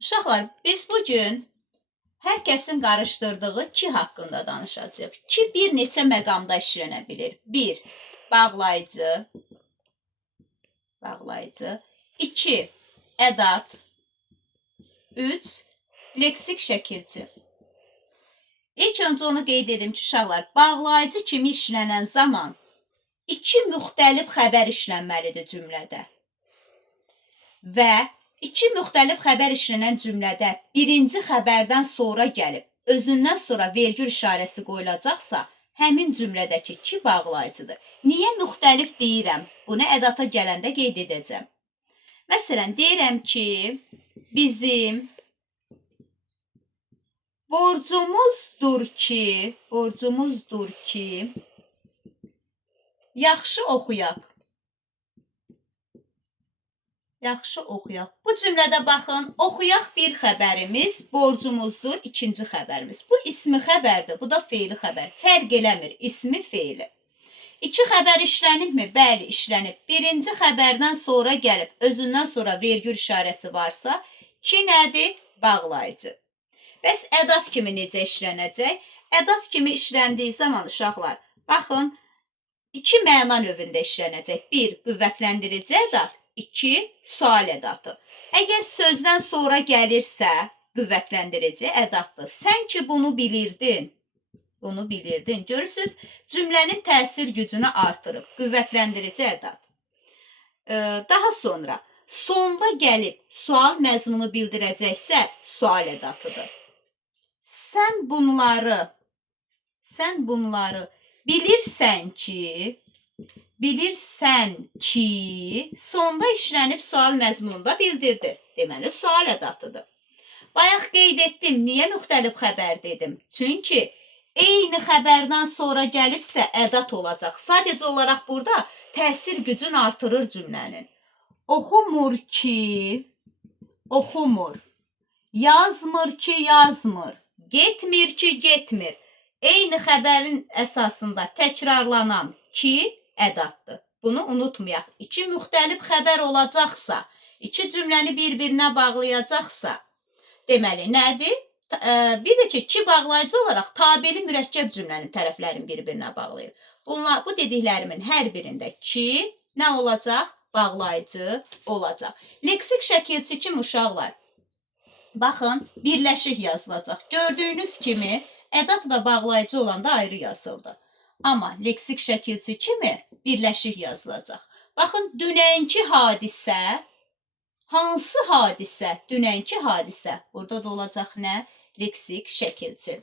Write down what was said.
Uşaqlar, biz bugün hər kəsin qarışdırdığı ki haqqında danışacağıq. Ki bir neçə məqamda işlənə bilir. 1. Bağlayıcı. Bağlayıcı. 2. Ədat. 3. Leksik şəkilçi. İlk öncə onu qeyd edim ki, uşaqlar, bağlayıcı kimi işlənən zaman iki müxtəlif xəbər işlənməlidir cümlədə. Və iki müxtəlif xəbər işlənən cümlədə birinci xəbərdən sonra gəlib, özündən sonra vergül işarəsi qoyulacaqsa, həmin cümlədəki ki bağlayıcıdır. Niyə müxtəlif deyirəm? Bunu ədata gələndə qeyd edəcəm. Məsələn, deyirəm ki, bizim borcumuzdur ki, yaxşı oxuyaq. Yaxşı oxuyaq. Bu cümlədə baxın, oxuyaq bir xəbərimiz, borcumuzdur ikinci xəbərimiz. Bu ismi xəbərdir, bu da feili xəbər. Fərq eləmir, ismi, feili. İki xəbər işlənibmi? Bəli, işlənib. Birinci xəbərdən sonra gəlib, özündən sonra vergül işarəsi varsa, ki nədir? Bağlayıcı. Bəs ədat kimi necə işlənəcək? Ədat kimi işləndiyi zaman uşaqlar, baxın, iki məna növündə işlənəcək. 1. Qüvvətləndirici ədat. 2. Sual ədatı. Əgər sözdən sonra gəlirsə, qüvvətləndirici ədatdır. Sən ki bunu bilirdin. Bunu bilirdin. Görürsünüz, cümlənin təsir gücünü artırıb. Qüvvətləndirici ədat. Daha sonra, sonda gəlib sual məzmunu bildirəcəksə, sual ədatıdır. Sən bunları bilirsən ki, sonda işlənib sual məzmununda bildirdi. Deməli, sual ədatıdır. Bayaq qeyd etdim, niyə müxtəlif xəbər dedim? Çünki eyni xəbərdən sonra gəlibsə ədat olacaq. Sadəcə olaraq burada təsir gücünü artırır cümlənin. Oxumur ki, oxumur. Yazmır ki, yazmır. Getmir ki, getmir. Eyni xəbərin əsasında təkrarlanan ki, ədatdır. Bunu unutmayaq. İki müxtəlif xəbər olacaqsa, iki cümləni bir-birinə bağlayacaqsa, deməli, nədir? Bir də ki bağlayıcı olaraq tabeli mürəkkəb cümlənin tərəflərini bir-birinə bağlayır. Bu dediklərimin hər birində ki, nə olacaq? Bağlayıcı olacaq. Leksik şəkilçi kimi uşaqlar, baxın, birləşik yazılacaq. Gördüyünüz kimi, ədat və bağlayıcı olanda ayrı yazıldı. Amma leksik şəkilçi kimi birləşik yazılacaq. Baxın, dünənki hadisə, hansı hadisə? Dünənki hadisə. Burada da olacaq nə? Leksik şəkilçi.